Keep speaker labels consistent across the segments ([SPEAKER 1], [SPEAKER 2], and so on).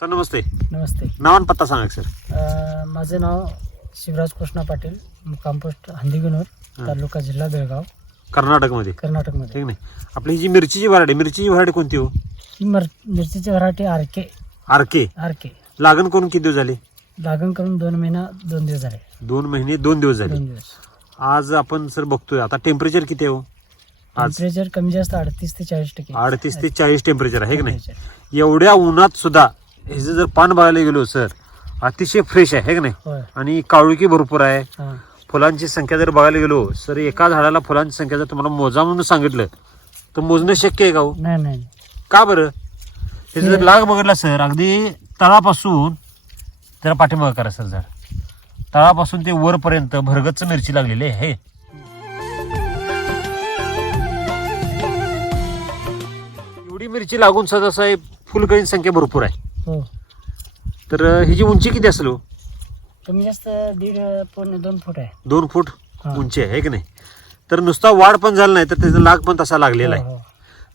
[SPEAKER 1] Sir नमस्ते.
[SPEAKER 2] नमस्ते.
[SPEAKER 1] नाव आणि पत्ता सांगा सर.
[SPEAKER 2] अ, माझं नाव शिवराज कृष्णा पाटील कंपोस्ट हंदीगनूर
[SPEAKER 1] हं.
[SPEAKER 2] तालुका जिल्हा बेळगाव.
[SPEAKER 1] कर्नाटकमध्ये.
[SPEAKER 2] कर्नाटकमध्ये.
[SPEAKER 1] ठीक नाही. आपली ही जी मिरचीची व्हरायटी मिरचीची व्हरायटी कोणती हो?
[SPEAKER 2] ही मर मिरचीची variety R K
[SPEAKER 1] R K
[SPEAKER 2] R K
[SPEAKER 1] लागण करून किती दिवस झाले?
[SPEAKER 2] लागण करून दोन महिना दोन दिवस झाले.
[SPEAKER 1] दोन महिने दोन दिवस झाले.
[SPEAKER 2] दोन दिवस.
[SPEAKER 1] आज आपण सर बघतोय आता टेम्परेचर किती आहे हो? आज.
[SPEAKER 2] टेम्परेचर कमी जास्त अडतीस ते चाळीस टक्के.
[SPEAKER 1] अडतीस ते चाळीस टेम्परेचर आहे की नाही. एवढ्या उन्हात सुद्धा हे जर पान बघायला गेलो सर अतिशय फ्रेश आहे है की नाही? आणि काळुकी भरपूर आहे. फुलांची संख्या जर बघायला गेलो सर एका झाडाला फुलांची संख्या जर तुम्हाला मोजा म्हणून सांगितलं तर मोजणं शक्य आहे का हो?
[SPEAKER 2] नाही नाही.
[SPEAKER 1] का बरं? हे जर लाग बघितला सर अगदी तळापासून जरा पाठीमागं करा सर जर. तळापासून ते वरपर्यंत भरगतच मिरची लागलेली आहे एवढी मिरची लागून सहजा साहेब फुलकळींची संख्या भरपूर आहे.
[SPEAKER 2] हो.
[SPEAKER 1] तर हिची उंची किती असेल हो?
[SPEAKER 2] कमी जास्त दीड पावणे दोन फूट आहे.
[SPEAKER 1] दोन फूट
[SPEAKER 2] हां.
[SPEAKER 1] उंची आहे है की नाही? तर नुसता वाढ पण झाला नाही तर त्याचा लाग पण तसा लागलेला
[SPEAKER 2] हो,
[SPEAKER 1] आहे.
[SPEAKER 2] हो.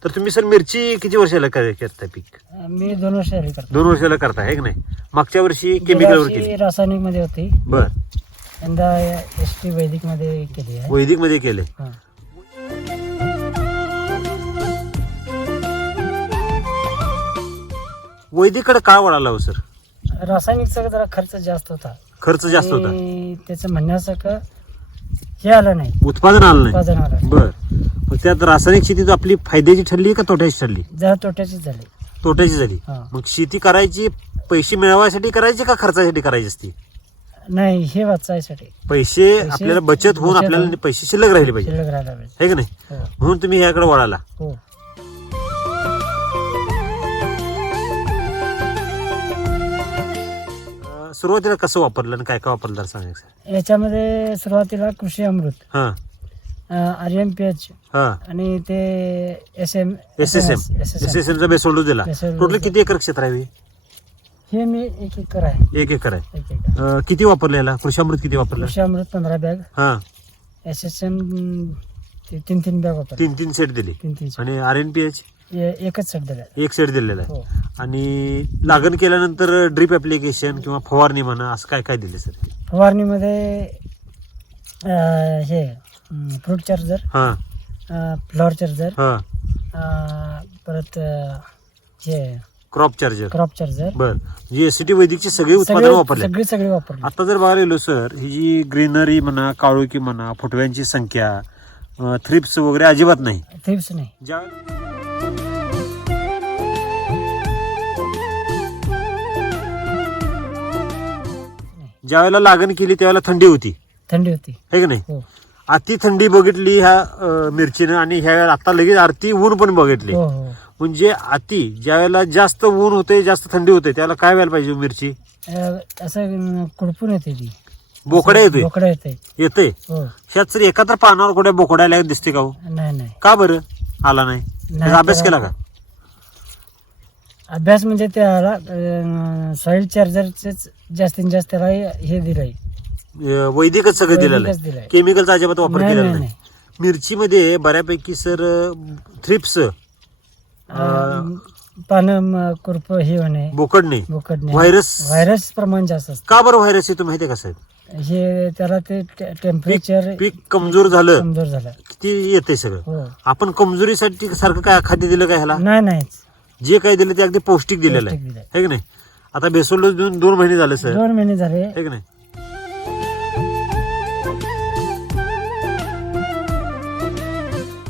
[SPEAKER 1] तर तुम्ही सर मिरची किती वर्षाला कर- करताय पीक?
[SPEAKER 2] मी दोन वर्ष करतो.
[SPEAKER 1] दोन वर्षाला करताय है की नाही? मागच्या वर्षी केमिकलवर केली.
[SPEAKER 2] रासायनिकमध्ये होती.
[SPEAKER 1] बर.
[SPEAKER 2] यंदा एस टी वैदिकमध्ये केली आहे.
[SPEAKER 1] वैदिकमध्ये केले
[SPEAKER 2] हां.
[SPEAKER 1] वैदिकडे काय वळाला हो सर?
[SPEAKER 2] रासायनिकचा जरा खर्च जास्त होता.
[SPEAKER 1] खर्च जास्त होता.
[SPEAKER 2] त्याचं म्हणण्यासारखं हे आलं नाही.
[SPEAKER 1] उत्पादन आलं नाही.
[SPEAKER 2] उत्पादन आलं.
[SPEAKER 1] बर. मग त्यात रासायनिक शेती आपली फायद्याची ठरली का तोट्याची ठरली?
[SPEAKER 2] जरा तोट्याचीच झाली.
[SPEAKER 1] तोट्याची झाली.
[SPEAKER 2] हा.
[SPEAKER 1] मग शेती करायची पैसे मिळवायसाठी करायची का खर्चासाठी करायची असती?
[SPEAKER 2] नाही हे वाचायसाठी.
[SPEAKER 1] पैसे आपल्याला बचत होऊन
[SPEAKER 2] बचत
[SPEAKER 1] आपल्याला
[SPEAKER 2] होऊन-
[SPEAKER 1] पैसे शिल्लक राहिले पाहिजे.
[SPEAKER 2] शिल्लक राहायला पाहिजे.
[SPEAKER 1] है की नाही?
[SPEAKER 2] हो.
[SPEAKER 1] म्हणून तुम्ही ह्याकडे वळाला.
[SPEAKER 2] हो.
[SPEAKER 1] सुरुवातीला कसं वापरलं आणि काय काय वापरलं जरा सांगा सर.
[SPEAKER 2] याच्यामध्ये सुरुवातीला कृषी अमृत
[SPEAKER 1] हा.
[SPEAKER 2] आर एम पी एच
[SPEAKER 1] हा.
[SPEAKER 2] आणि ते S M
[SPEAKER 1] S S M S S एमचा बेसोल्डो दिला. टोटल. किती एकर क्षेत्र आहे हे?
[SPEAKER 2] हे मी एक एकर आहे.
[SPEAKER 1] एक एकर आहे.
[SPEAKER 2] एक एकर.
[SPEAKER 1] अं, किती वापरलं याला? कृषामृत किती वापरलं?
[SPEAKER 2] कृषी अमृत पंधरा बॅग.
[SPEAKER 1] हा.
[SPEAKER 2] एस एस एम तीन तीन बॅग
[SPEAKER 1] तीन तीन सेट दिले.
[SPEAKER 2] तीन तीन
[SPEAKER 1] आणि आर एन पी एच
[SPEAKER 2] एकच सेट दिला
[SPEAKER 1] एक सेट दिलेला आहे.
[SPEAKER 2] हो.
[SPEAKER 1] आणि लागण केल्यानंतर ड्रीप ऍप्लिकेशन किंवा फवारणी म्हणा असं काय काय दिले सर
[SPEAKER 2] फवारणीमध्ये अं, हे फ्रूट चार्जर
[SPEAKER 1] हा.
[SPEAKER 2] फ्लॉवर चार्जर
[SPEAKER 1] हा.
[SPEAKER 2] परत अं, हे
[SPEAKER 1] क्रॉप चार्जर
[SPEAKER 2] क्रॉप चार्जर
[SPEAKER 1] बर. जी एसीटी वैदिकची सगळी उत्पादन वापरले
[SPEAKER 2] सगळी सगळी वापरली.
[SPEAKER 1] आता जर बघायला गेलो सर ही जी ग्रीनरी म्हणा काळोखी म्हणा फुटव्यांची संख्या थ्रिप्स वगैरे अजिबात नाही.
[SPEAKER 2] थ्रिप्स नाही.
[SPEAKER 1] ज्या ज्या वेळेला लागण केली त्यावेळेला थंडी होती.
[SPEAKER 2] थंडी होती.
[SPEAKER 1] है की नाही?
[SPEAKER 2] हो.
[SPEAKER 1] अति थंडी बघितली ह्या अं, मिरचीनं आणि ह्या आता लगेच आरती ऊन पण बघितली.
[SPEAKER 2] हो हो.
[SPEAKER 1] म्हणजे अति ज्या वेळेला जास्त ऊन होते जास्त थंडी होते त्यावेळेला काय व्हायला पाहिजे मिरची?
[SPEAKER 2] अं, असं कुडपून येते ती.
[SPEAKER 1] बोकड्या येतोय?
[SPEAKER 2] बोकडा येते
[SPEAKER 1] येते
[SPEAKER 2] हो.
[SPEAKER 1] ह्यात जर एकात्र पानावर कुठे बोकड्या आल्या दिसते का हो?
[SPEAKER 2] नाही नाही.
[SPEAKER 1] का बरं? आला नाही. त्याचा अभ्यास केला का?
[SPEAKER 2] अभ्यास म्हणजे त्याला सॉइल चार्जरच जास्तीत जास्त त्याला हे- दिलंय.
[SPEAKER 1] अं, वैदिकच सगळं दिलेलं
[SPEAKER 2] वैदिकच
[SPEAKER 1] आहे.
[SPEAKER 2] दिलंय.
[SPEAKER 1] केमिकलचा अजिबात वापर
[SPEAKER 2] नाही,
[SPEAKER 1] केलेला
[SPEAKER 2] नाही,
[SPEAKER 1] नाही. मिरचीमध्ये बऱ्यापैकी सर थ्रिप्स
[SPEAKER 2] अं, पानं म, कुरप हे होणे.
[SPEAKER 1] बोकडणे.
[SPEAKER 2] बोकडणे.
[SPEAKER 1] व्हायरस.
[SPEAKER 2] व्हायरस प्रमाण जास्त असतं.
[SPEAKER 1] का बरं व्हायरस येतो माहितीये का साहेब?
[SPEAKER 2] हे त्याला ते टेम्परेचर
[SPEAKER 1] पीक कमजोर झालं.
[SPEAKER 2] कमजोर झालं.
[SPEAKER 1] किती येते सगळं?
[SPEAKER 2] हो.
[SPEAKER 1] आपण कमजोरीसाठी सारखं काय खाद्य दिलं का ह्याला?
[SPEAKER 2] नाही नाही
[SPEAKER 1] जे काही दिलं ते अगदी पौष्टिक दिलेलं आहे.
[SPEAKER 2] पौष्टिक दिलंय.
[SPEAKER 1] है की नाही? आता बेसोल देऊन दोन महिने झाले सर.
[SPEAKER 2] दोन महिने झाले.
[SPEAKER 1] है की नाही?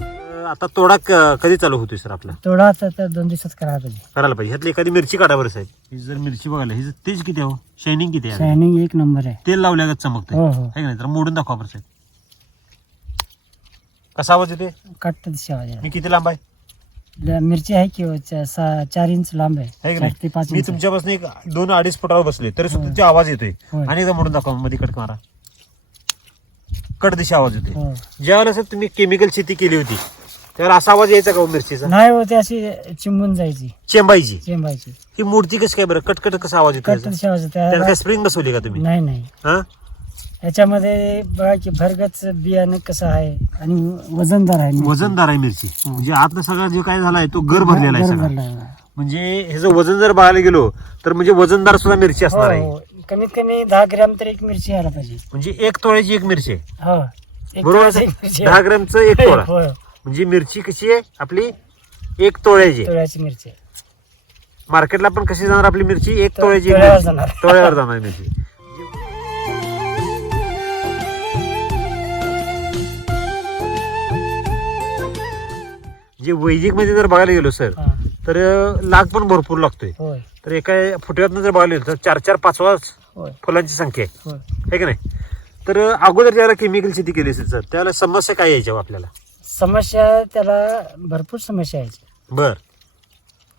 [SPEAKER 1] अं, आता तोडा क- कधी चालू होतोय सर आपला?
[SPEAKER 2] थोडा आता त्या दोन दिवसात करायला पाहिजे.
[SPEAKER 1] करायला पाहिजे. ह्यातली एखादी मिरची काढा बरं साहेब. ही जर मिरची बघायला ही तेज किती आहे हो? शायनिंग किती आहे?
[SPEAKER 2] शायनिंग एक नंबर आहे.
[SPEAKER 1] तेल लावल्यागत चमकतंय.
[SPEAKER 2] हो
[SPEAKER 1] है.
[SPEAKER 2] हो
[SPEAKER 1] की नाही? तर मोडून दाखवा बरं साहेब. कसा आवाज येते
[SPEAKER 2] काटत दिशा आवाज आहे.
[SPEAKER 1] मी किती लांब आहे?
[SPEAKER 2] ल- मिरची आहे की चा- सा- चार इंच लांब आहे.
[SPEAKER 1] की
[SPEAKER 2] चार ते पाच
[SPEAKER 1] नाही मी
[SPEAKER 2] इंच
[SPEAKER 1] तुमच्यापासून एक दोन अडीच फुटावर बसले तरी सुद्धा. तुमचा आवाज येतोय.
[SPEAKER 2] होय.
[SPEAKER 1] आणि एकदा मोडून दाखवा मध्ये कट मारा. कट दिशा आवाज येतोय.
[SPEAKER 2] हो.
[SPEAKER 1] ज्यावेळेला सर तुम्ही केमिकल शेती केली होती त्यावेळेला असा आवाज यायचा का हो मिरचीचा?
[SPEAKER 2] नाही हो ते अशी चिंबून जायची.
[SPEAKER 1] चेंबाईची.
[SPEAKER 2] चेंबायची
[SPEAKER 1] ही मूर्ती कशी काय बरं? कटकट कसा आवाज येतो
[SPEAKER 2] कट
[SPEAKER 1] त्याला काय स्प्रिंग बसवली का तुम्ही?
[SPEAKER 2] नाही नाही.
[SPEAKER 1] हा?
[SPEAKER 2] याच्यामध्ये बघा की भरगच बियाणं कसं आहे आणि वजनदार आहे.
[SPEAKER 1] वजनदार आहे मिरची म्हणजे आतलं सगळं जे काय झालाय तो गर भरलेला आहे सगळा
[SPEAKER 2] आहे.
[SPEAKER 1] म्हणजे ह्याचं वजन जर बघायला गेलो तर म्हणजे वजनदार सुद्धा मिरची
[SPEAKER 2] हो
[SPEAKER 1] असणार आहे
[SPEAKER 2] हो कमीत कमी दहा ग्रॅम तर एक मिरची यायला पाहिजे
[SPEAKER 1] म्हणजे एक तोळ्याची एक मिरची आहे
[SPEAKER 2] हो एक
[SPEAKER 1] बरोबर
[SPEAKER 2] तोळ्याची
[SPEAKER 1] आहे?
[SPEAKER 2] एक मिरची
[SPEAKER 1] दहा
[SPEAKER 2] आहे.
[SPEAKER 1] ग्रॅमचं एक तोळा
[SPEAKER 2] हो
[SPEAKER 1] म्हणजे मिरची कशी आहे आपली एक तोळ्याची.
[SPEAKER 2] तोळ्याची मिरची आहे.
[SPEAKER 1] मार्केटला पण कशी जाणार आपली मिरची एक तोळ्याची एक
[SPEAKER 2] तोळ्यावर
[SPEAKER 1] मिरची.
[SPEAKER 2] जाणार.
[SPEAKER 1] तोळ्यावर जाणार मिरची जे वैदिकमध्ये जर बघायला गेलो सर
[SPEAKER 2] हा,
[SPEAKER 1] तर लाग पण भरपूर लागतोय.
[SPEAKER 2] होय.
[SPEAKER 1] तर एका फुटव्यातनं जर बघायला गेलो तर चार चार पाच पाच
[SPEAKER 2] होय.
[SPEAKER 1] फुलांची संख्या आहे.
[SPEAKER 2] होय.
[SPEAKER 1] है की नाही? तर अगोदर ज्याला केमिकल शेती केली असेल सर त्याला समस्या काय यायच्या हो आपल्याला?
[SPEAKER 2] समस्या त्याला भरपूर समस्या यायची.
[SPEAKER 1] बर.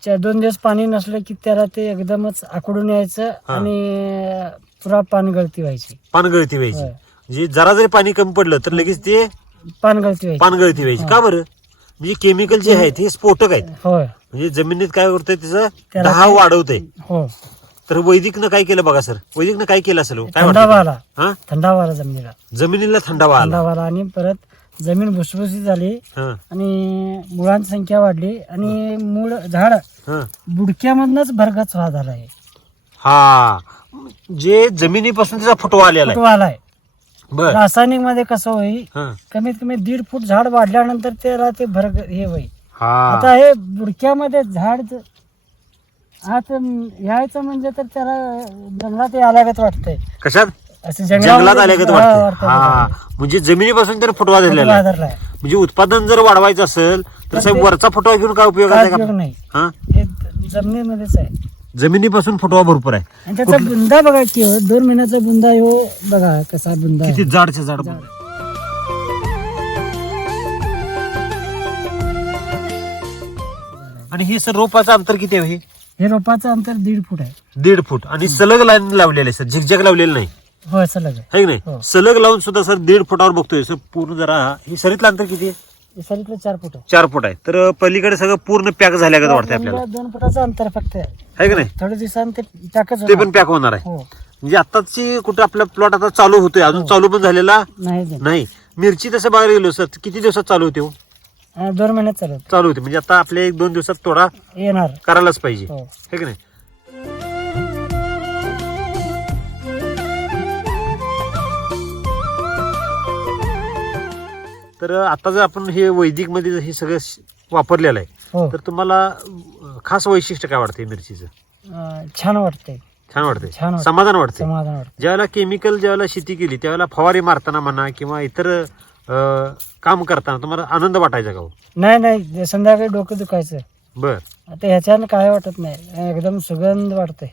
[SPEAKER 2] च्या- दोन दिवस पाणी नसलं की त्याला ते एकदमच आकडून यायचं
[SPEAKER 1] हा.
[SPEAKER 2] आणि पुरा पानगळती व्हायची.
[SPEAKER 1] पानगळती व्हायची.
[SPEAKER 2] होय.
[SPEAKER 1] म्हणजे जरा जरी पाणी कमी पडलं तर लगेच ते
[SPEAKER 2] पानगळती व्हायची.
[SPEAKER 1] पानगळती व्हायची. का बरं? म्हणजे केमिकल जे आहेत हे स्फोटक आहेत.
[SPEAKER 2] होय.
[SPEAKER 1] म्हणजे जमिनीत काय करतंय त्याचं
[SPEAKER 2] त्याला
[SPEAKER 1] दहा
[SPEAKER 2] ते-
[SPEAKER 1] वाढवतंय
[SPEAKER 2] हो.
[SPEAKER 1] तर वैदिकनं काय केलं बघा सर? वैदिकनं काय केलं असेल हो? काय
[SPEAKER 2] थंडावा
[SPEAKER 1] वाटतं?
[SPEAKER 2] आला.
[SPEAKER 1] हा?
[SPEAKER 2] थंडावा आला जमिनीला.
[SPEAKER 1] जमिनीला थंडावा आला.
[SPEAKER 2] थंडावा आला आणि परत जमीन भुसभुशीत झाली
[SPEAKER 1] हा.
[SPEAKER 2] आणि मुळांची संख्या वाढली आणि मूळ झाड
[SPEAKER 1] हा.
[SPEAKER 2] बुडक्यामधनच भरगच व्हा झाला आहे
[SPEAKER 1] हा. जे जमिनीपासून त्याचा फुटवा आलेला आहे.
[SPEAKER 2] फुटवा आलाय.
[SPEAKER 1] बर.
[SPEAKER 2] रासायनिकमध्ये कसं होईल
[SPEAKER 1] हा.
[SPEAKER 2] कमीत कमी दीड फूट झाड वाढल्यानंतर त्याला ते भरग हे होईल
[SPEAKER 1] हा.
[SPEAKER 2] आता हे बुडक्यामध्ये झाड ज- आत यायचं म्हणजे तर त्याला जंगलात यायलागत वाटतंय.
[SPEAKER 1] कशात?
[SPEAKER 2] असं
[SPEAKER 1] जंगलात आल्यागत
[SPEAKER 2] हा,
[SPEAKER 1] वाटतं
[SPEAKER 2] वाटतंय
[SPEAKER 1] हा. म्हणजे जमिनीपासून त्याने फुटवा आहे.
[SPEAKER 2] धरलाय.
[SPEAKER 1] म्हणजे उत्पादन जर वाढवायचं असेल तर साहेब वरचा फुटवा घेऊन काय उपयोग
[SPEAKER 2] काय
[SPEAKER 1] आहे
[SPEAKER 2] उपयोग
[SPEAKER 1] का
[SPEAKER 2] नाही.
[SPEAKER 1] हा?
[SPEAKER 2] हे जमिनीमध्येच आहे.
[SPEAKER 1] जमिनीपासून फुटवा भरपूर आहे.
[SPEAKER 2] आणि त्याचा बुंदा बघा की हो, दोन महिन्याचा बुंदा हो. बघा कसा बुंदा आहे.
[SPEAKER 1] किती जाडचे झाड
[SPEAKER 2] जाड.
[SPEAKER 1] आणि हे सर रोपाचं अंतर किती आहे हे?
[SPEAKER 2] हे रोपाचं अंतर दीड फूट आहे.
[SPEAKER 1] दीड फूट. आणि सलग लाईन लावलेले सर. झिकझॅक लावलेलं नाही.
[SPEAKER 2] होय सलग आहे.
[SPEAKER 1] है की नाही?
[SPEAKER 2] हो.
[SPEAKER 1] सलग लावून सुद्धा सर दीड फुटावर बघतोय. सर पूर्ण जरा हे सरीतलं अंतर किती आहे?
[SPEAKER 2] हे सरीतलं चार फूट आहे.
[SPEAKER 1] चार फूट आहे. तर पलीकडे सगळं पूर्ण पॅक झाल्यागत वाटतंय आपल्याला?
[SPEAKER 2] दोन फुटाचं अंतर फक्त आहे.
[SPEAKER 1] है की नाही?
[SPEAKER 2] थोड्या दिवसांनी ते टाकच
[SPEAKER 1] ते पण पॅक होणार आहे.
[SPEAKER 2] हो.
[SPEAKER 1] म्हणजे आताची कुठं आपला प्लॉट आता चालू होतोय. अजून चालू पण झालेला
[SPEAKER 2] नाही झालं.
[SPEAKER 1] नाही. मिरची तसं बघायला गेलो सर किती दिवसात चालू होते हो?
[SPEAKER 2] दोन महिन्यात चालत
[SPEAKER 1] चालू होते. म्हणजे आता आपल्या एक दोन दिवसात तोडा
[SPEAKER 2] येणार.
[SPEAKER 1] करायलाच पाहिजे.
[SPEAKER 2] हो.
[SPEAKER 1] है की नाही? तर आता जर आपण हे वैदिकमध्ये हे सगळं वापरलेलं आहे
[SPEAKER 2] हो.
[SPEAKER 1] तर तुम्हाला खास वैशिष्ट्य काय वाटतंय मिरचीचं?
[SPEAKER 2] अं, छान वाटतंय.
[SPEAKER 1] छान वाटतंय. समाधान वाटतंय?
[SPEAKER 2] समाधान वाटतं
[SPEAKER 1] ज्यावेळेला केमिकल ज्यावेळेला शेती केली त्यावेळेला फवारी मारताना म्हणा किंवा इतर अं, काम करताना तुम्हाला आनंद वाटायचा का हो?
[SPEAKER 2] नाही नाही संध्याकाळी डोकं दुखायचं.
[SPEAKER 1] बर.
[SPEAKER 2] आता ह्याच्यानं काय वाटत नाही. एकदम सुगंध वाटतंय.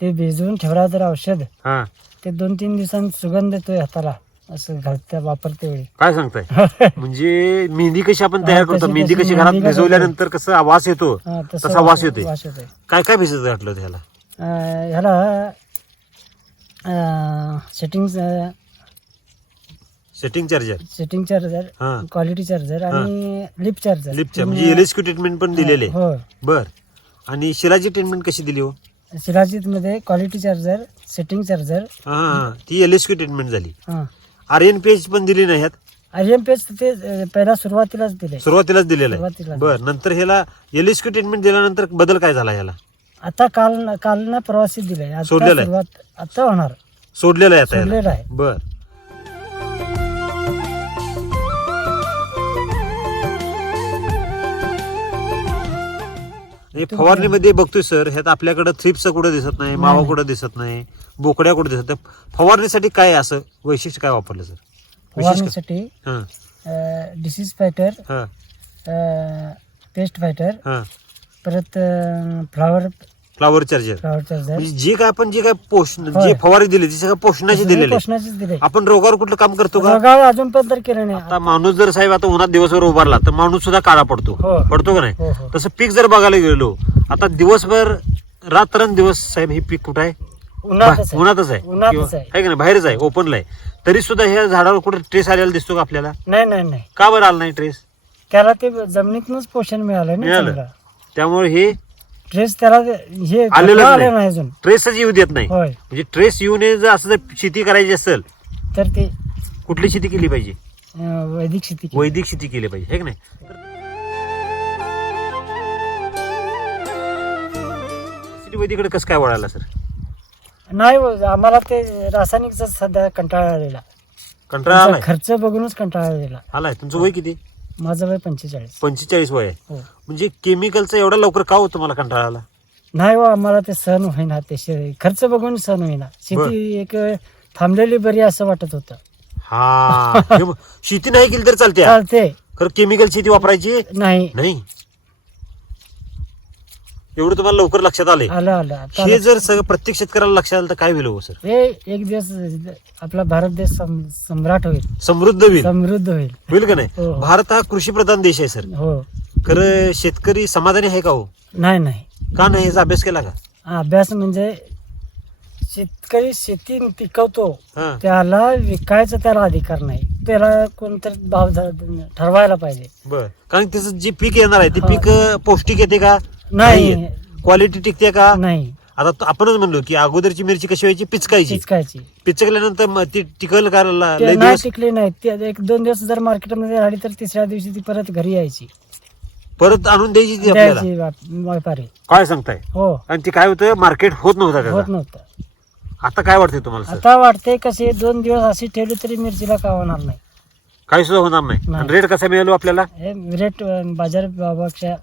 [SPEAKER 2] ते भिजवून ठेवला तर औषध
[SPEAKER 1] हा.
[SPEAKER 2] ते दोन तीन दिवसांनी सुगंध येतोय हाताला. असं घालत्या वापरते वेळी.
[SPEAKER 1] काय सांगताय? म्हणजे मेहंदी कशी आपण तयार
[SPEAKER 2] हा,
[SPEAKER 1] करतो? मेहंदी कशी घरात भिजवल्यानंतर कसं वास येतो?
[SPEAKER 2] हा, तसं
[SPEAKER 1] तसा वास येतोय.
[SPEAKER 2] वास येतोय.
[SPEAKER 1] काय काय भिजत घातलं त्याला
[SPEAKER 2] अं, ह्याला setting
[SPEAKER 1] setting charger
[SPEAKER 2] setting charger
[SPEAKER 1] हा.
[SPEAKER 2] क्वालिटी चार्जर आणि लिप चार्जर
[SPEAKER 1] लिपच्या म्हणजे एलएसक्यू ट्रीटमेंट पण दिलेले.
[SPEAKER 2] हो
[SPEAKER 1] बर. आणि शिलाची ट्रीटमेंट कशी दिली हो?
[SPEAKER 2] शिराजीत मध्ये क्वालिटी चार्जर सेटिंग चार्जर
[SPEAKER 1] हा हा. ती एलएसक्यू ट्रीटमेंट झाली.
[SPEAKER 2] हा.
[SPEAKER 1] आर एन पी एच पण दिली नाही ह्यात?
[SPEAKER 2] आय एम पेज ते अं, पहिला सुरुवातीलाच दिले
[SPEAKER 1] सुरुवातीलाच दिलेलं आहे.
[SPEAKER 2] सुरुवातीला
[SPEAKER 1] बर नंतर ह्याला एलएसक्यू ट्रीटमेंट दिल्यानंतर बदल काय झाला ह्याला?
[SPEAKER 2] आता काल काल ना प्रवासी दिले आता
[SPEAKER 1] सोडलेलं आहे?
[SPEAKER 2] सुरुवात आता होणार.
[SPEAKER 1] सोडलेलं आहे आता ह्याला?
[SPEAKER 2] सोडलेलं आहे.
[SPEAKER 1] बर. हे फवारणीमध्ये बघतोय सर. ह्यात आपल्याकडे थ्रिप्स कुठं दिसत नाही मावा. कुठं दिसत नाही? बोकड्या कुठं दिसत नाही फवारणीसाठी काय असं वैशिष्ट्य काय वापरलं सर? विशेष
[SPEAKER 2] फवारणीसाठी
[SPEAKER 1] हा.
[SPEAKER 2] डिसीज फायटर
[SPEAKER 1] हा.
[SPEAKER 2] पेस्ट फायटर
[SPEAKER 1] हा.
[SPEAKER 2] परत flower
[SPEAKER 1] flower charger
[SPEAKER 2] flower charger
[SPEAKER 1] म्हणजे जे काय आपण जे काय पोषण
[SPEAKER 2] होय.
[SPEAKER 1] जे फवारी दिली ती सगळं पोषणाची दिलेली. आहे.
[SPEAKER 2] पोषणाचीच दिले
[SPEAKER 1] आपण रोगावर कुठलं काम करतो का?
[SPEAKER 2] रोगावर अजून पण तर केलं नाही.
[SPEAKER 1] आता माणूस जर साहेब आता उन्हात दिवसभर उभारला तर माणूस सुद्धा काळा पडतो.
[SPEAKER 2] हो.
[SPEAKER 1] पडतो का नाही?
[SPEAKER 2] हो हो.
[SPEAKER 1] तसं पीक जर बघायला गेलो आता दिवसभर रात्रंदिवस साहेब हे पीक कुठं आहे?
[SPEAKER 2] उन्हातच
[SPEAKER 1] उन्हातच आहे.
[SPEAKER 2] उन्हातच
[SPEAKER 1] किंवा-
[SPEAKER 2] आहे.
[SPEAKER 1] आहे का नाही? बाहेरच आहे ओपनला आहे. तरी सुद्धा ह्या झाडावर कुठे ट्रेस आलेला दिसतो का आपल्याला?
[SPEAKER 2] नाही नाही नाही.
[SPEAKER 1] का बरं आला नाही ट्रेस
[SPEAKER 2] त्याला ते जमिनीतनच पोषण मिळालं ना
[SPEAKER 1] मिळालं.
[SPEAKER 2] चांगलं.
[SPEAKER 1] त्यामुळे हे
[SPEAKER 2] ट्रेस त्याला हे
[SPEAKER 1] आलेलंच
[SPEAKER 2] आलं
[SPEAKER 1] नाही.
[SPEAKER 2] अजून.
[SPEAKER 1] ट्रेसच येऊ देत नाही.
[SPEAKER 2] होय.
[SPEAKER 1] म्हणजे ट्रेस येऊ नये जर असं जर शेती करायची असेल
[SPEAKER 2] तर ते
[SPEAKER 1] कुठली शेती केली पाहिजे?
[SPEAKER 2] अं, वैदिक शेती केली.
[SPEAKER 1] वैदिक शेती केली पाहिजे हे की नाही? वैदिकडे कसं काय वळाला सर
[SPEAKER 2] नाही हो, आम्हाला ते रासायनिकचा सध्या कंटाळा आलेला.
[SPEAKER 1] कंटाळा आलाय?
[SPEAKER 2] त्याचा खर्च बघूनच कंटाळा आलेला.
[SPEAKER 1] आलाय. तुमचं वय किती?
[SPEAKER 2] माझं वय पंचेचाळीस.
[SPEAKER 1] पंचेचाळीस वय आहे.
[SPEAKER 2] हो.
[SPEAKER 1] म्हणजे केमिकलचा एवढा लवकर का होतं मला कंटाळा आला?
[SPEAKER 2] नाही हो आम्हाला ते सण होईना ते शे- खर्च बघून सण होईना. शेती एक थांबलेली बरी असं वाटत होतं.
[SPEAKER 1] हा. हे शेती नाही केली तर चालते.
[SPEAKER 2] चालते.
[SPEAKER 1] खरं केमिकल शेती वापरायची?
[SPEAKER 2] नाही.
[SPEAKER 1] नाही? एवढं तुम्हाला लवकर लक्षात आले
[SPEAKER 2] आलं आलं. आता
[SPEAKER 1] हे जर सगळं प्रत्येक शेतकऱ्याला लक्षात आलं तर काय होईल हो सर?
[SPEAKER 2] हे एक दिवस आपला भारत देश सम- सम्राट होईल.
[SPEAKER 1] समृद्ध होईल.
[SPEAKER 2] समृद्ध होईल.
[SPEAKER 1] होईल का नाही?
[SPEAKER 2] हो.
[SPEAKER 1] भारत हा कृषी प्रधान देश आहे सर.
[SPEAKER 2] हो.
[SPEAKER 1] खरं शेतकरी समाधानी आहे का हो?
[SPEAKER 2] नाही नाही.
[SPEAKER 1] का नाही? याचा अभ्यास केला का?
[SPEAKER 2] अभ्यास म्हणजे शेतकरी शेती पिकवतो
[SPEAKER 1] हा.
[SPEAKER 2] त्याला विकायचा त्याला अधिकार नाही. त्याला कोणतरी भाव ध- ठरवायला पाहिजे.
[SPEAKER 1] बर. कारण त्याचं जे पीक येणार आहे ते
[SPEAKER 2] हा.
[SPEAKER 1] पीक अं, पौष्टिक येते का?
[SPEAKER 2] नाही
[SPEAKER 1] क्वालिटी टिकते का?
[SPEAKER 2] नाही.
[SPEAKER 1] आता तो आपणच म्हणलो की अगोदरची मिरची कशी व्हायची पिचकायची.
[SPEAKER 2] पिचकायची.
[SPEAKER 1] पिचकल्यानंतर मग ती टिकल का ल-
[SPEAKER 2] ते
[SPEAKER 1] लय
[SPEAKER 2] नाही
[SPEAKER 1] दिवस
[SPEAKER 2] टिकली नाही. ते एक दोन दिवस जर मार्केटमध्ये राहिली तर तिसऱ्या दिवशी ती परत घरी यायची.
[SPEAKER 1] परत आणून द्यायची ती आपल्याला?
[SPEAKER 2] द्यायची व्याप- व्यापारी.
[SPEAKER 1] काय सांगताय?
[SPEAKER 2] हो.
[SPEAKER 1] आणि ते काय होतं? मार्केट होत नव्हता
[SPEAKER 2] होत
[SPEAKER 1] त्याचा
[SPEAKER 2] नव्हतं.
[SPEAKER 1] आता काय वाटतंय तुम्हाला सर?
[SPEAKER 2] आता वाटते कसे दोन दिवस अशी ठेवली तरी मिरचीला का होणार नाही.
[SPEAKER 1] काही सुद्धा होणार नाही.
[SPEAKER 2] नाही.
[SPEAKER 1] आणि रेट कसा मिळालो आपल्याला?
[SPEAKER 2] हे रेट अं, बाजार भावापेक्षा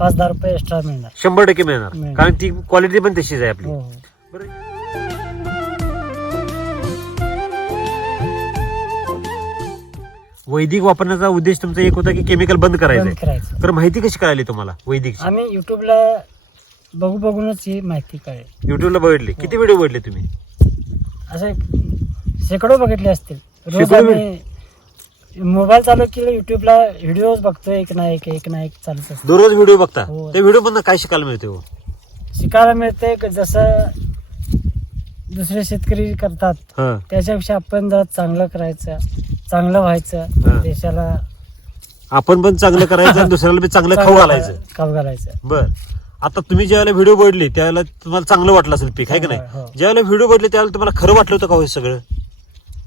[SPEAKER 2] पाच दहा रुपये एक्स्ट्रा मिळणार.
[SPEAKER 1] शंभर टक्के मिळणार.
[SPEAKER 2] मिळणार.
[SPEAKER 1] कारण ती क्वालिटी पण तशीच आहे आपली.
[SPEAKER 2] हो हो.
[SPEAKER 1] बरं. वैदिक वापरण्याचा उद्देश तुमचा एक होता की केमिकल बंद करायचं.
[SPEAKER 2] बंद
[SPEAKER 1] आहे.
[SPEAKER 2] करायचं.
[SPEAKER 1] तर माहिती कशी कळाली तुम्हाला वैदिकची?
[SPEAKER 2] आम्ही युट्यूबला बघू बघूनच ही माहिती कळेल.
[SPEAKER 1] युट्यूबला बघितली. किती व्हिडिओ बघितले तुम्ही?
[SPEAKER 2] असे शेकडो बघितले असतील. रोज
[SPEAKER 1] शेकडो
[SPEAKER 2] आम्ही मोबाईल चालू केलं युट्यूबला व्हिडिओ बघतो एक ना एक एक ना एक चालूच असतं
[SPEAKER 1] दररोज व्हिडिओ बघता
[SPEAKER 2] हो.
[SPEAKER 1] त्या व्हिडिओ मधनं काय शिकायला मिळते हो
[SPEAKER 2] शिकायला मिळते क- जसं दुसरे शेतकरी करतात
[SPEAKER 1] हा.
[SPEAKER 2] त्याच्यापेक्षा आपण जरा चांगलं करायचं चांगलं
[SPEAKER 1] हा.
[SPEAKER 2] व्हायचं देशाला
[SPEAKER 1] आपण पण चांगलं करायचं आणि दुसऱ्याला बी चांगलं खाऊ घालायचं
[SPEAKER 2] खाऊ घालायचं
[SPEAKER 1] बर आता तुम्ही ज्यावेळेला व्हिडिओ बघितले त्यावेळेला तुम्हाला चांगलं वाटलं असेल पीक आहे का
[SPEAKER 2] हो,
[SPEAKER 1] नाही
[SPEAKER 2] हो.
[SPEAKER 1] ज्यावेळेला व्हिडिओ बघितले त्यावेळेला तुम्हाला खरं वाटलं होतं का हो हे सगळं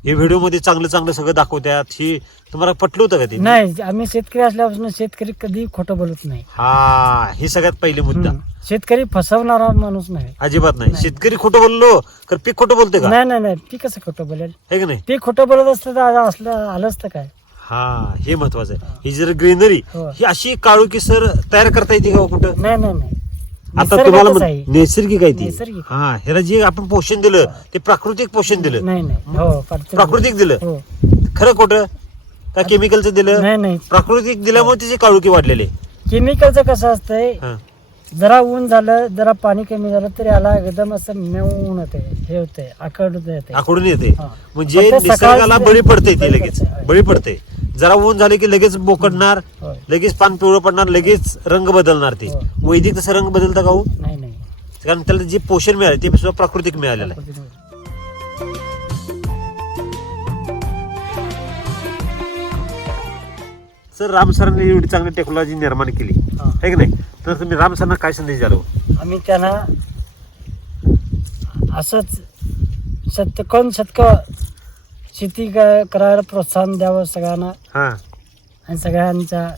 [SPEAKER 1] हे व्हिडिओमध्ये चांगलं चांगलं सगळं दाखवत्यात ही तुम्हाला पटलं होतं का ते?
[SPEAKER 2] नाही आम्ही शेतकरी असल्यापासून शेतकरी कधी खोटं बोलत नाही.
[SPEAKER 1] हा हे सगळ्यात पहिले मुद्दा.
[SPEAKER 2] हम्म. शेतकरी फसवणारा माणूस नाही.
[SPEAKER 1] अजिबात नाही. शेतकरी खोटं बोललो तर पीक खोटं बोलते का?
[SPEAKER 2] नाही नाही नाही. ती कसं खोटं बोलेल?
[SPEAKER 1] का नाही?
[SPEAKER 2] ते खोटं बोलत असतं तर आज असलं आलं असतं काय?
[SPEAKER 1] हा हे महत्वाचं आहे. ही जर ग्रीनरी
[SPEAKER 2] हो.
[SPEAKER 1] ही अशी काळू की सर तयार करता येते का हो कुठं?
[SPEAKER 2] नाही नाही नाही.
[SPEAKER 1] आता
[SPEAKER 2] निसर्गातच
[SPEAKER 1] तुम्हाला म्हण-. नैसर्गिक आहे ती.
[SPEAKER 2] नैसर्गिक.
[SPEAKER 1] हा ह्याला जे आपण पोषण दिलं ते प्राकृतिक पोषण दिलं.
[SPEAKER 2] नाही नाही. हो
[SPEAKER 1] प्राकृतिक दिलं.
[SPEAKER 2] हो.
[SPEAKER 1] खरं खोटं? का केमिकलचं दिलं?
[SPEAKER 2] नाही नाही.
[SPEAKER 1] प्राकृतिक दिल्यामुळे त्याची काळुकी वाढलेली.
[SPEAKER 2] केमिकलचं कसं असतंय?
[SPEAKER 1] हा.
[SPEAKER 2] जरा ऊन झालं जरा पाणी कमी झालं तरी याला एकदम असं मेव ऊन होते हे होते आकड येते
[SPEAKER 1] आखडून येते
[SPEAKER 2] हा.
[SPEAKER 1] म्हणजे
[SPEAKER 2] फक्त सकाळचं
[SPEAKER 1] निसर्गाला बळी पडते
[SPEAKER 2] बळी
[SPEAKER 1] ती लगेच. बळी पडते जरा ऊन झाले की लगेच बोकडणार.
[SPEAKER 2] होय.
[SPEAKER 1] लगेच पान पिवळं पडणार लगेच रंग बदलणार ते.
[SPEAKER 2] हो.
[SPEAKER 1] वैदिक तसं रंग बदलतं का हो?
[SPEAKER 2] नाही नाही.
[SPEAKER 1] कारण त्याला जे पोषण मिळाले ते सुद्धा प्राकृतिक मिळालेलं आहे. सर राम सरांनी एवढी चांगली टेक्नॉलॉजी निर्माण केली.
[SPEAKER 2] हा.
[SPEAKER 1] आहे की नाही? तर तुम्ही राम सरांना काय संदेश द्याल? हो?
[SPEAKER 2] आम्ही त्यांना असंच शतक कोण शतक शेती क- करायला प्रोत्साहन द्यावं सगळ्यांना.
[SPEAKER 1] हा.
[SPEAKER 2] आणि सगळ्यांचा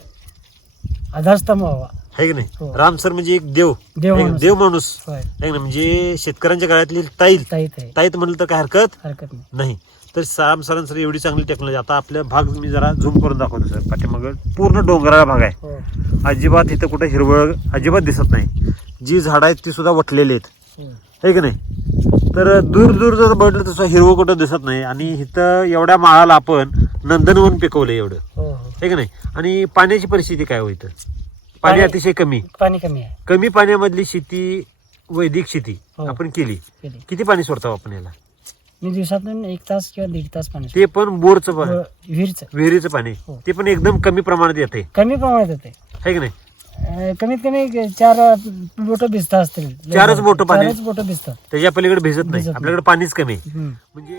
[SPEAKER 2] आधारस्तंभ व्हावा
[SPEAKER 1] आहे की नाही?
[SPEAKER 2] हो.
[SPEAKER 1] राम सर म्हणजे एक देव.
[SPEAKER 2] देव
[SPEAKER 1] एक
[SPEAKER 2] माणूस.
[SPEAKER 1] देव माणूस.
[SPEAKER 2] होय.
[SPEAKER 1] आहे ना म्हणजे शेतकऱ्यांच्या गळ्यातली ताईत
[SPEAKER 2] ताईत आहे
[SPEAKER 1] ताईत म्हणलं तर काय हरकत?
[SPEAKER 2] हरकत नाही.
[SPEAKER 1] नाही. तर राम सरांसर एवढी चांगली टेक्नॉलॉजी आता आपल्या भाग मी जरा झूम करून दाखवतो सर. पाठीमागं पूर्ण डोंगराळा भाग आहे.
[SPEAKER 2] हो.
[SPEAKER 1] अजिबात इथं कुठं हिरवळ अजिबात दिसत नाही. जी झाडं आहेत ती सुद्धा वटलेली आहेत.
[SPEAKER 2] हो.
[SPEAKER 1] आहे की नाही? तर दूर दूर जर बघितलं तसं हिरवं कुठं दिसत नाही. आणि इथं एवढ्या माळाला आपण नंदनवन पिकवलं एवढं.
[SPEAKER 2] हो हो.
[SPEAKER 1] आहे की नाही? आणि पाण्याची परिस्थिती काय होतं पाणी
[SPEAKER 2] पाणी-
[SPEAKER 1] अतिशय कमी.
[SPEAKER 2] पाणी कमी आहे.
[SPEAKER 1] कमी पाण्यामधली शेती वैदिक शेती
[SPEAKER 2] हो.
[SPEAKER 1] आपण केली.
[SPEAKER 2] केली.
[SPEAKER 1] किती पाणी सोडतो आपण याला?
[SPEAKER 2] मी दिवसातून एक तास किंवा दीड तास पाणी
[SPEAKER 1] ते पण बोरचं पाणी.
[SPEAKER 2] विहिरीचं.
[SPEAKER 1] विहिरीचं पाणी.
[SPEAKER 2] हो.
[SPEAKER 1] ते पण एकदम कमी प्रमाणात येते.
[SPEAKER 2] कमी प्रमाणात येते.
[SPEAKER 1] आहे की नाही?
[SPEAKER 2] अं, कमीत कमी चार बोट भिजता असतील.
[SPEAKER 1] चारच बोटं पाणी?
[SPEAKER 2] चारच बोट भिजतात.
[SPEAKER 1] त्याच्या पलीकडे भिजत नाही.
[SPEAKER 2] भिजत नाही.
[SPEAKER 1] आपल्याकडे पाणीच कमी आहे. म्हणजे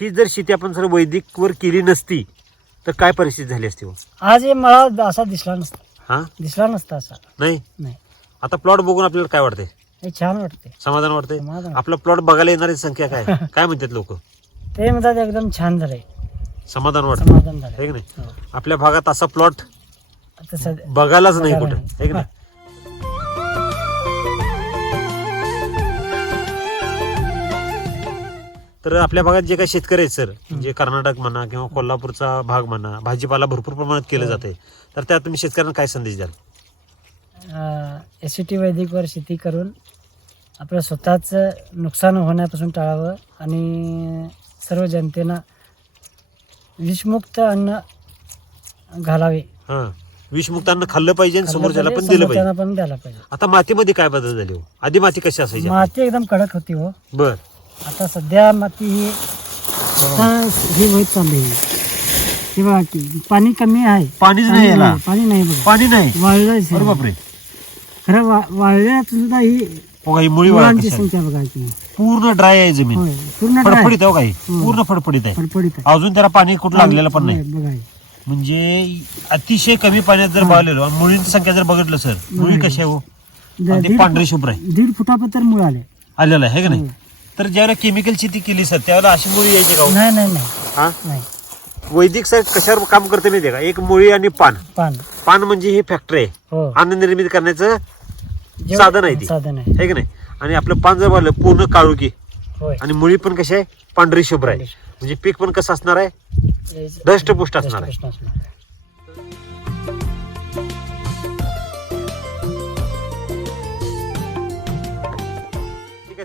[SPEAKER 1] ही जर शेती आपण सर वैदिक वर केली नसती तर काय परिस्थिती झाली असती हो?
[SPEAKER 2] आज हे मला असा दिसला नसता.
[SPEAKER 1] हा?
[SPEAKER 2] दिसला नसता असा.
[SPEAKER 1] नाही?
[SPEAKER 2] नाही.
[SPEAKER 1] आता प्लॉट बघून आपल्याला काय वाटतंय?
[SPEAKER 2] हे छान वाटते
[SPEAKER 1] समाधान वाटतंय?
[SPEAKER 2] समाधान.
[SPEAKER 1] आपला प्लॉट बघायला येणारी संख्या काय? काय म्हणतात लोक?
[SPEAKER 2] ते म्हणतात एकदम छान झालंय.
[SPEAKER 1] समाधान वाटतं
[SPEAKER 2] समाधान
[SPEAKER 1] की नाही?
[SPEAKER 2] हो.
[SPEAKER 1] आपल्या भागात असा प्लॉट
[SPEAKER 2] आता सध्या
[SPEAKER 1] बघायलाच नाही कुठं. की नाही? तर आपल्या भागात जे काही शेतकरी आहेत सर म्हणजे कर्नाटक म्हणा किंवा कोल्हापूरचा भाग म्हणा भाजीपाला भरपूर प्रमाणात केलं
[SPEAKER 2] हो.
[SPEAKER 1] जाते तर त्यात तुम्ही शेतकऱ्यांना काय संदेश द्याल?
[SPEAKER 2] एस सी टी वैदिकवर शेती करून आपलं स्वतःच नुकसान होण्यापासून टाळावं आणि सर्व जनतेनं विषमुक्त अन्न घालावे.
[SPEAKER 1] हा. विषमुक्त अन्न खाल्लं पाहिजे आणि समोरच्याला पण दिलं पाहिजे.
[SPEAKER 2] समोरच्याला पण द्यायला पाहिजे.
[SPEAKER 1] आता मातीमध्ये काय बदल झाले हो? आधी माती कशी असायची?
[SPEAKER 2] माती एकदम कडक होती हो.
[SPEAKER 1] बर.
[SPEAKER 2] आता सध्या माती ही आता हे होत चालली हे बघा की पाणी कमी आहे.
[SPEAKER 1] पाणीच नाही
[SPEAKER 2] पाणी
[SPEAKER 1] याला.
[SPEAKER 2] नाही, पाणी नाही बघा.
[SPEAKER 1] पाणी नाही.
[SPEAKER 2] वाळलं
[SPEAKER 1] बापरे.
[SPEAKER 2] खरं वा- वाळल्यात सुद्धा ही
[SPEAKER 1] बघा ही मुळी
[SPEAKER 2] मुळांची. संख्या बघा की.
[SPEAKER 1] पूर्ण ड्राय आहे जमीन.
[SPEAKER 2] होय पूर्ण dry.
[SPEAKER 1] फडफडीत आहे हो. काही. पूर्ण फडफडीत आहे.
[SPEAKER 2] फडफडीत आहे.
[SPEAKER 1] अजून त्याला पाणी कुठं लागलेलं पण नाही.
[SPEAKER 2] होय, बघा हे.
[SPEAKER 1] म्हणजे अतिशय कमी पाण्यात जर बाळलेलो आणि मुळींची संख्या जर बघितलं सर मुळी. कशी आहे हो?
[SPEAKER 2] द-
[SPEAKER 1] अगदी
[SPEAKER 2] दीड
[SPEAKER 1] पांढरी शुभ्र आहे.
[SPEAKER 2] दीड फुटापत्र मुळ आले.
[SPEAKER 1] आलेलं आहे हे का नाही. तर ज्यावेळेला केमिकल शेती केली सर त्यावेळेला अशी मुळी यायची का हो?
[SPEAKER 2] नाही नाही नाही.
[SPEAKER 1] हा?
[SPEAKER 2] नाही.
[SPEAKER 1] वैदिक सर कशावर काम करते माहितीये का? एक मुळी आणि पान.
[SPEAKER 2] पान.
[SPEAKER 1] पान म्हणजे ही फॅक्टरी आहे.
[SPEAKER 2] हो.
[SPEAKER 1] अन्न निर्मिती करण्याचं साधन आहे ती.
[SPEAKER 2] साधन आहे.
[SPEAKER 1] आहे की नाही? आणि आपलं पान जर वाढलं पूर्ण काळुकी
[SPEAKER 2] होय.
[SPEAKER 1] आणि मुळी पण कशी आहे? पांढरी शुभ्र आहे. म्हणजे पीक पण कसं असणार आहे? दष्टपुष्ट असणार आहे.
[SPEAKER 2] दष्टपुष्ट असणार आहे.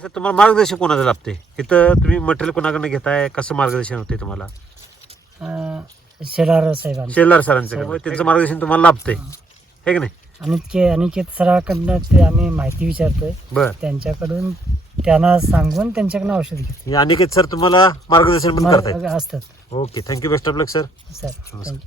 [SPEAKER 1] सर तुम्हाला मार्गदर्शन कोणाचं लाभते? इथं तुम्ही मटेरियल कोणाकडनं घेताय? कसं मार्गदर्शन होते तुम्हाला?
[SPEAKER 2] अं, शेलार साहेबांचं
[SPEAKER 1] शेलार सरांचं का? त्यांचं मार्गदर्शन तुम्हाला लाभते हे. की नाही?
[SPEAKER 2] अनिके अनिकेत सराकडनं ते आम्ही माहिती विचारतोय.
[SPEAKER 1] बर.
[SPEAKER 2] त्यांच्याकडून त्यांना सांगून त्यांच्याकडनं औषध घेतो
[SPEAKER 1] हे अनिकेत सर तुम्हाला मार्गदर्शन पण करतायत.
[SPEAKER 2] असतात.
[SPEAKER 1] Okay thank you best of luck sir.
[SPEAKER 2] Sir. Thank you.